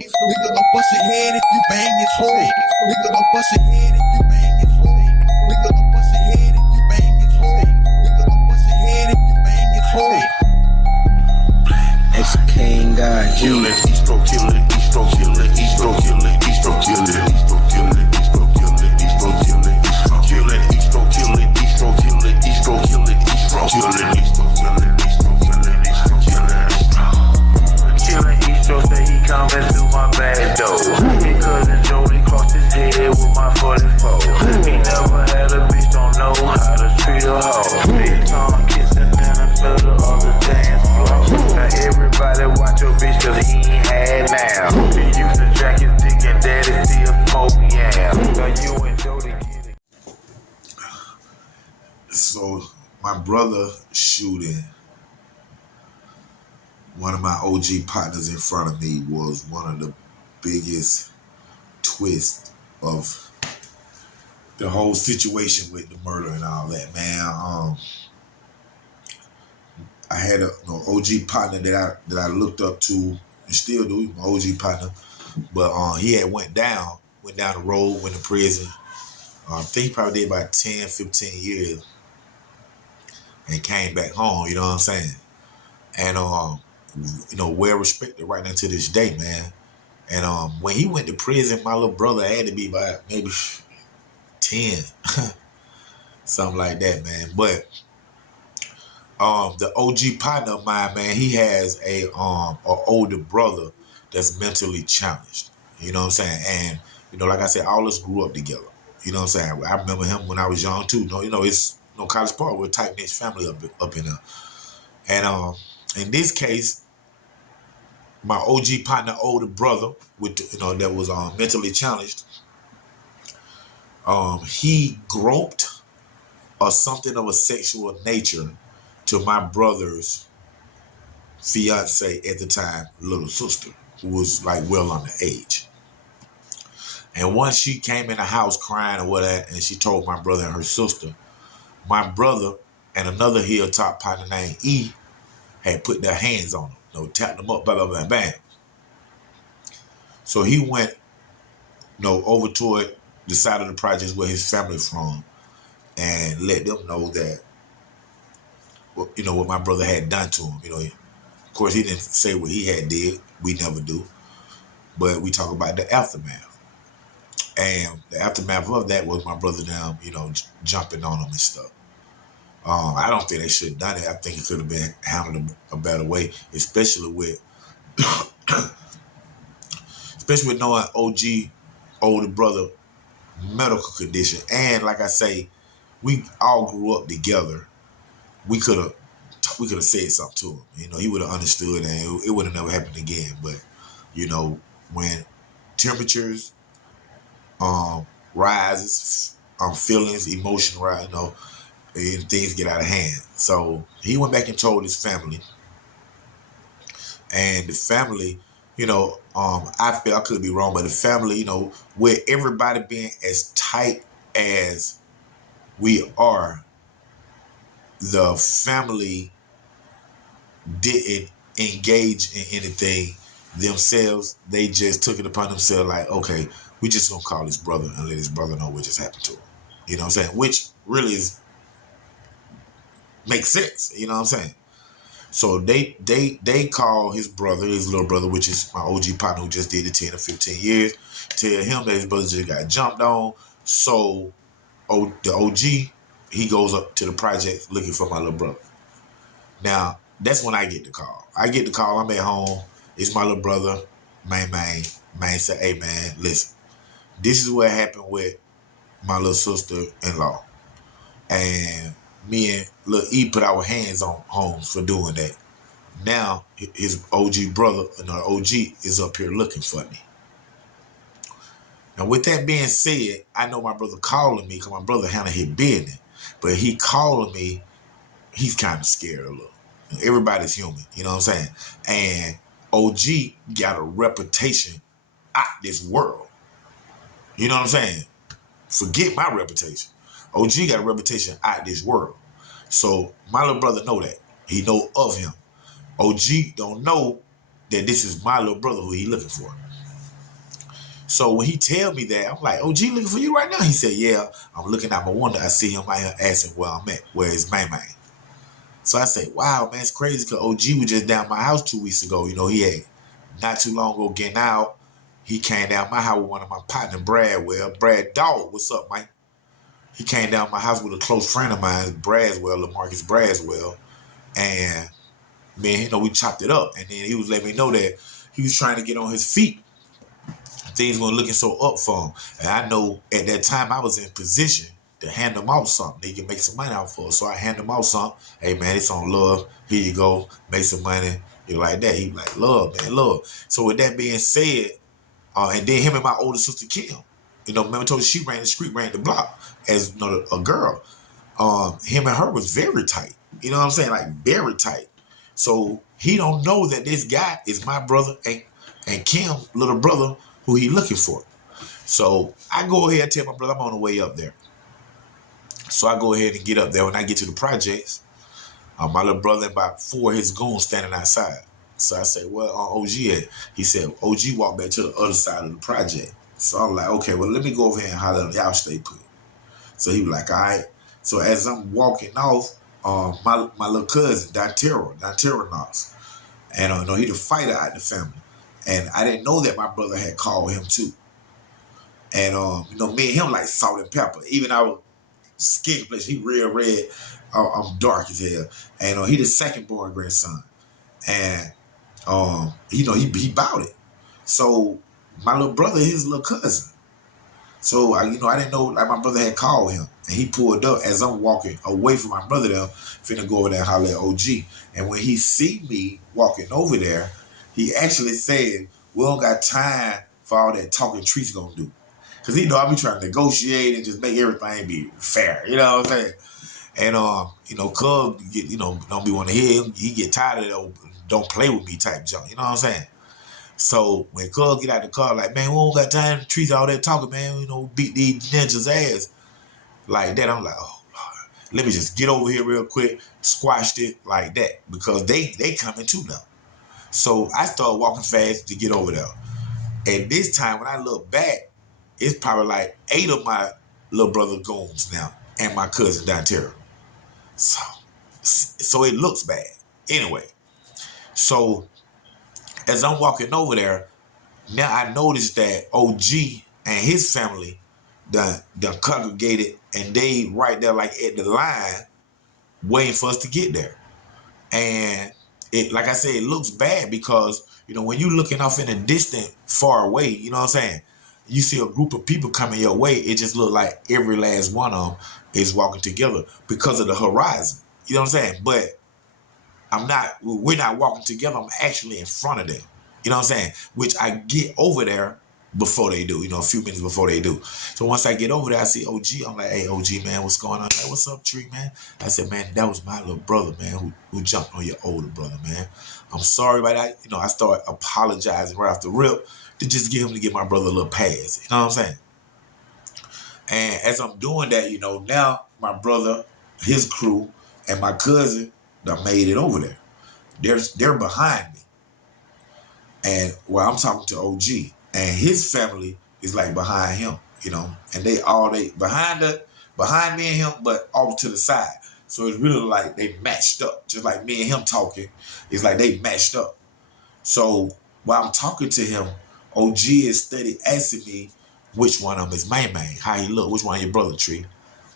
Nigga, I'll bust your head if you bang his hole. Nigga, I'll bust your head if you bang his hole. Nigga, I'll bust your head if you bang his hole. Nigga, I'll bust your head if you bang his hole. It's King God. Kill it, Eastro, kill it, Eastro, kill it, Eastro, kill it, Eastro, kill it, Eastro, kill it, Eastro, kill it, Eastro, kill it, Eastro, kill it, Eastro, kill it, Eastro, kill it, Eastro, kill it, Eastro, kill it, Eastro, kill it, Eastro, kill it, Eastro, kill it. Killing Eastro say he coming through my back door. His cousin Jody crossed his head with my 44. He never had a bitch, don't know how to treat a hoe. Big tongue kissing in the middle of the dance floor. Now everybody watch your bitch cause he ain't had now. He used to jack his dick and daddy still smoke yam. Now you and Jody get it. So my brother shooting one of my OG partners in front of me was one of the biggest twists of the whole situation with the murder and all that, man. I had a OG partner that I looked up to and still do, my OG partner, but he had went down the road, went to prison. I think he probably did about 10, 15 years and came back home, you know what I'm saying? And well respected right now to this day, man. And when he went to prison, my little brother had to be about maybe 10, something like that, man. But the OG partner of mine, man, he has a older brother that's mentally challenged. You know what I'm saying? And like I said, all of us grew up together. You know what I'm saying? I remember him when I was young too. It's College Park, we're a tight knit family up in there. And in this case, my OG partner, older brother, with that was mentally challenged. He groped or something of a sexual nature to my brother's fiance at the time, little sister, who was like well under age. And once she came in the house crying or whatever, and she told my brother and her sister, my brother and another hilltop partner named E had put their hands on him, tapped them up, blah, blah, blah, bam. So he went, over toward the side of the projects where his family from and let them know that, what my brother had done to him. Of course, he didn't say what he had did. We never do. But we talk about the aftermath. And the aftermath of that was my brother down, jumping on him and stuff. I don't think they should have done it. I think it could have been handled a better way, especially with knowing OG, older brother, medical condition. And like I say, we all grew up together. We could have said something to him. He would have understood, and it would have never happened again. But when temperatures rises, feelings, emotion rise, and things get out of hand. So he went back and told his family, and the family, I feel I could be wrong, but the family, with everybody being as tight as we are, the family didn't engage in anything themselves. They just took it upon themselves like, okay, we just gonna call his brother and let his brother know what just happened to him. You know what I'm saying? Which really makes sense. You know what I'm saying? So they call his brother, his little brother, which is my OG partner who just did the 10 or 15 years, tell him that his brother just got jumped on. So the OG, he goes up to the project looking for my little brother. Now, that's when I get the call. I'm at home. It's my little brother, man say, hey, man, listen. This is what happened with my little sister-in-law. And me and Lil E put our hands on Holmes for doing that. Now, his OG brother, OG, is up here looking for me. Now, with that being said, I know my brother calling me because my brother handled his business. But he calling me, he's kind of scared a little. Everybody's human, you know what I'm saying? And OG got a reputation out this world. You know what I'm saying? Forget my reputation. OG got a reputation out this world. So my little brother know that. He know of him. OG don't know that this is my little brother who he looking for. So when he tell me that, I'm like, OG looking for you right now? He said, yeah, I'm looking out my window. I see him out here asking where I'm at, where is my man? So I say, wow, man, it's crazy because OG was just down my house 2 weeks ago. You know, he had not too long ago getting out. He came down my house with one of my partner, Bradwell. Brad Dog, what's up, Mike? He came down my house with a close friend of mine, Braswell, LaMarcus Braswell. And, man, you know, we chopped it up. And then he was letting me know that he was trying to get on his feet. Things weren't looking so up for him. And I know at that time I was in position to hand him out something. They can make some money out for us. So I hand him out something. Hey, man, it's on love. Here you go. Make some money. You like that. He like, love, man, love. So with that being said, and then him and my older sister Kim, you know, remember I told you she ran the street, ran the block as, you know, a girl. Him and her was very tight. You know what I'm saying? Like very tight. So he don't know that this guy is my brother and Kim, little brother, who he looking for. So I go ahead and tell my brother I'm on the way up there. So I go ahead and get up there. When I get to the projects, my little brother and about 4 of his goons standing outside. So I said, well, OG at? He said, OG walked back to the other side of the project. So I'm like, okay, well, let me go over here and holler at y'all stay put. So he was like, all right. So as I'm walking off, my little cousin, Dontero Knox, and you know, he the fighter out the family. And I didn't know that my brother had called him too. And you know, me and him like salt and pepper. Even our skin complexion, he real red. I'm dark as hell. And he the second born grandson. And you know, he bought it. So my little brother, his little cousin. So I didn't know, like, my brother had called him, and he pulled up as I'm walking away from my brother there, finna go over there and holler at OG. And when he see me walking over there, he actually said, we don't got time for all that talking Trees gonna do. Cause he know I be trying to negotiate and just make everything be fair. You know what I'm saying? And you know, Cub, you know, don't be want to hear him. He get tired of that don't play with me type junk. You know what I'm saying? So when Cub get out the car, like, man, we don't got time to treat all that talking, man. You know, beat these ninjas' ass like that. I'm like, oh Lord, let me just get over here real quick, squashed it like that, because they coming too now. So I started walking fast to get over there. And this time when I look back, it's probably like 8 of my little brother goons now and my cousin Dontero. So it looks bad. Anyway, so as I'm walking over there, now I noticed that OG and his family done congregated, and they right there like at the line waiting for us to get there. And it, like I said, it looks bad because, you know, when you're looking off in the distance far away, you know what I'm saying, you see a group of people coming your way, it just look like every last one of them is walking together because of the horizon. You know what I'm saying? But we're not walking together. I'm actually in front of them. You know what I'm saying? Which I get over there before they do, you know, a few minutes before they do. So once I get over there, I see OG. I'm like, hey, OG, man, what's going on? Like, what's up, Tree, man? I said, man, that was my little brother, man, who jumped on your older brother, man. I'm sorry about that. You know, I started apologizing right off the rip to just get him to get my brother a little pass. You know what I'm saying? And as I'm doing that, you know, now my brother, his crew, and my cousin done made it over there. They're behind me. And I'm talking to OG, and his family is like behind him, you know, and they behind me and him, but off to the side. So it's really like they matched up, just like me and him talking. It's like they matched up. So while I'm talking to him, OG is steady asking me which one of them is my man, how he look, which one of your brother, Tree.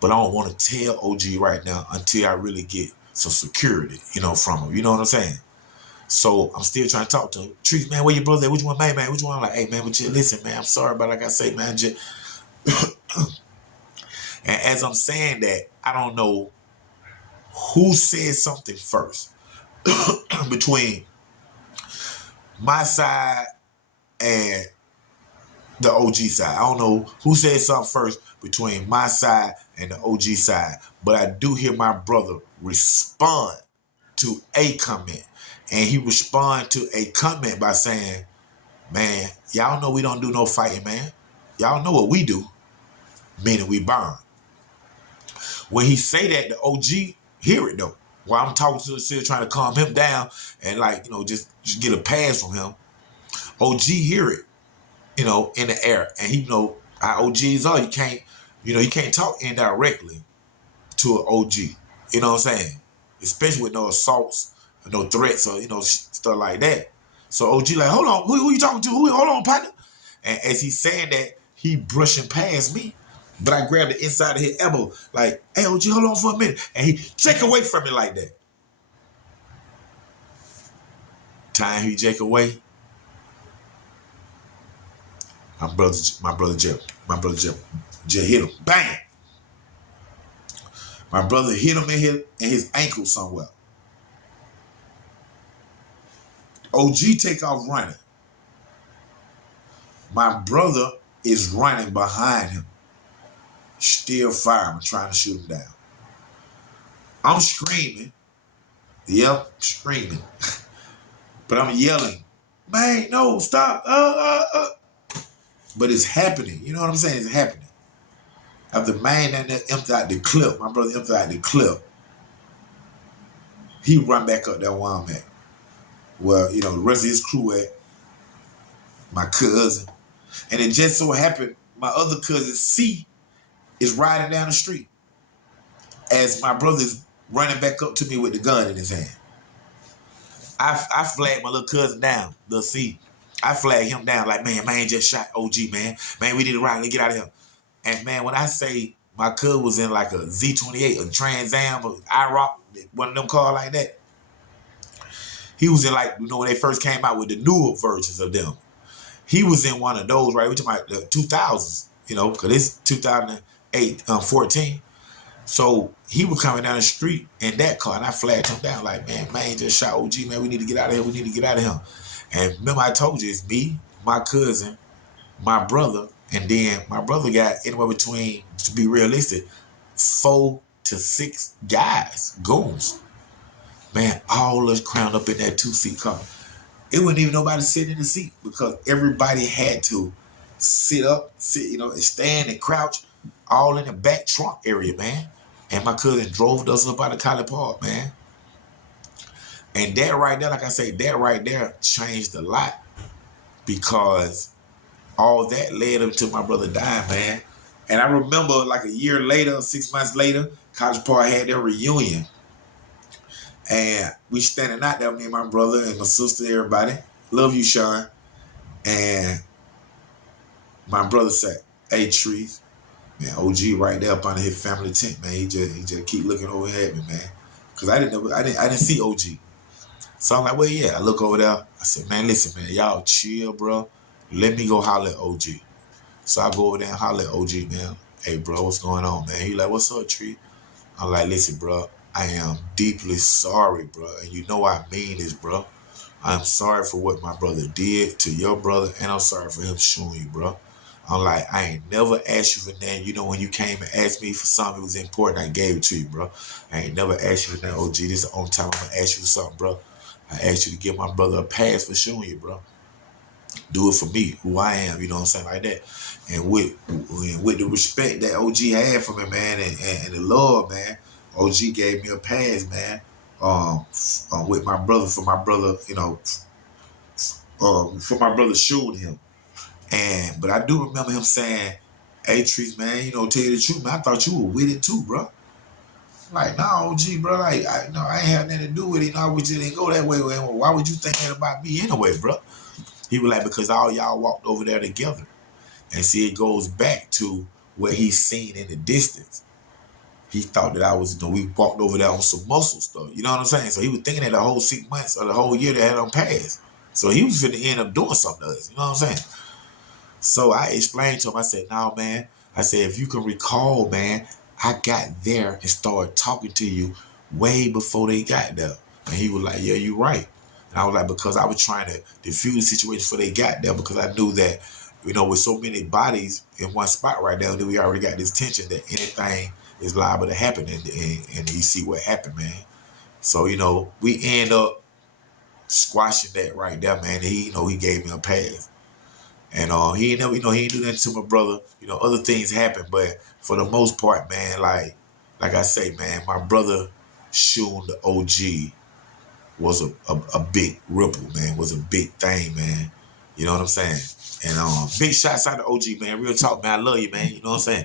But I don't want to tell OG right now until I really get some security, you know, from him. You know what I'm saying? So I'm still trying to talk to him. Trees, man, where your brother at? Which one, man? Which one? I'm like, hey, man, but listen, man, I'm sorry, but like I say, man, and as I'm saying that, I don't know who said something first between my side and the OG side. I don't know who said something first between my side and the OG side, but I do hear my brother respond to a comment. And he responded to a comment by saying, man, y'all know we don't do no fighting, man. Y'all know what we do, meaning we burn. When he say that, the OG hear it, though. While I'm talking to the still trying to calm him down and, like, you know, just get a pass from him, OG hear it. in the air. And he, how OGs are, you can't talk indirectly to an OG. You know what I'm saying? Especially with no assaults, no threats, or stuff like that. So OG like, hold on, who you talking to? Hold on, partner. And as he's saying that, he brushing past me. But I grabbed the inside of his elbow, like, hey, OG, hold on for a minute. And he take away from me like that. Time he take away, my brother Jeff hit him. Bang! My brother hit him in his ankle somewhere. OG take off running. My brother is running behind him, still firing, trying to shoot him down. I'm screaming. Yep, screaming. But I'm yelling, man, no, stop. But it's happening. You know what I'm saying? It's happening. After man that emptied out the clip, my brother emptied out the clip, he run back up that where I'm at. Well, the rest of his crew at, my cousin. And it just so happened, my other cousin, C, is riding down the street as my brother's running back up to me with the gun in his hand. I flagged my little cousin down, little C. I flagged him down like, man just shot OG, man. Man, we need to ride. Let's get out of here. And, man, when I say my cousin was in like a Z28, a Trans Am, or IROC, one of them cars like that, he was in like, when they first came out with the newer versions of them. He was in one of those, right? We're talking about the 2000s, because it's 2008, 14. So he was coming down the street in that car, and I flagged him down like, man just shot OG, man. We need to get out of here. We need to get out of here. And remember I told you, it's me, my cousin, my brother, and then my brother got anywhere between, to be realistic, 4 to 6 guys, goons. Man, all us crammed up in that 2-seat car. It wasn't even nobody sitting in the seat because everybody had to sit, and stand and crouch, all in the back trunk area, man. And my cousin drove us up out of College Park, man. And that right there, like I say, that right there changed a lot because all that led up to my brother dying, man. And I remember like a year later, 6 months later, College Park had their reunion. And we standing out there, me and my brother and my sister, everybody. Love you, Sean. And my brother said, hey, Trees. Man, OG right there up under his family tent, man. He just keep looking over at me, man. Cause I didn't see OG. So I'm like, well, yeah. I look over there. I said, man, listen, man, y'all chill, bro. Let me go holler at OG. So I go over there and holler at OG, man. Hey, bro, what's going on, man? He like, what's up, Tree? I'm like, listen, bro, I am deeply sorry, bro. And you know I mean this, bro. I'm sorry for what my brother did to your brother, and I'm sorry for him shooting you, bro. I'm like, I ain't never asked you for that. When you came and asked me for something that was important, I gave it to you, bro. I ain't never asked you for that, OG. This is the only time I'm going to ask you for something, bro. I asked you to give my brother a pass for shooting you, bro. Do it for me, who I am, you know what I'm saying, like that. And with the respect that OG had for me, man, and the love, man, OG gave me a pass, man, with my brother, for my brother, for my brother shooting him. But I do remember him saying, hey, Trees, man, tell you the truth, man, I thought you were with it too, bro. Like, nah, OG, bro, like, I ain't had nothing to do with it. No, we just didn't go that way. Why would you think that about me anyway, bro? He was like, because all y'all walked over there together. And see, it goes back to what he's seen in the distance. He thought that I was, we walked over there on some muscle stuff. You know what I'm saying? So he was thinking that the whole 6 months or the whole year that had on passed. So he was finna end up doing something to us. You know what I'm saying? So I explained to him, I said, no, man. I said, if you can recall, man, I got there and started talking to you way before they got there. And he was like, yeah, you're right. And I was like, because I was trying to defuse the situation before they got there, because I knew that, with so many bodies in one spot right now, that we already got this tension that anything is liable to happen. And you see what happened, man. So, we end up squashing that right there, man. And he gave me a pass. And he ain't never, he ain't do that to my brother. Other things happen, but for the most part, man, like I say, man, my brother shooting the OG was a big ripple, man, was a big thing, man. You know what I'm saying? And big shots out to OG, man. Real talk, man. I love you, man. You know what I'm saying?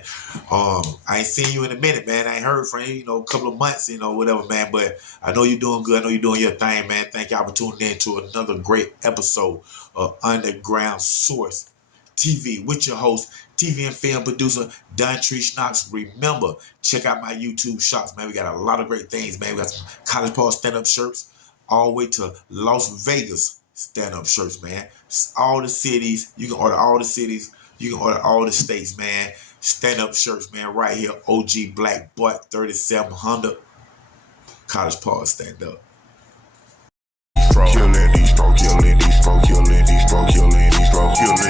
I ain't seen you in a minute, man. I ain't heard from you, you know, a couple of months, you know, whatever, man. But I know you're doing good. I know you're doing your thing, man. Thank y'all for tuning in to another great episode of Underground Source TV with your host, TV and film producer, Don Tree Knox. Remember, check out my YouTube shops, man. We got a lot of great things, man. We got some College Park stand-up shirts all the way to Las Vegas stand-up shirts, man. All the cities. You can order all the cities. You can order all the states, man. Stand-up shirts, man. Right here, OG Black Bart3700. College Park stand-up. Killing these, killing these, killing these, killing these, killing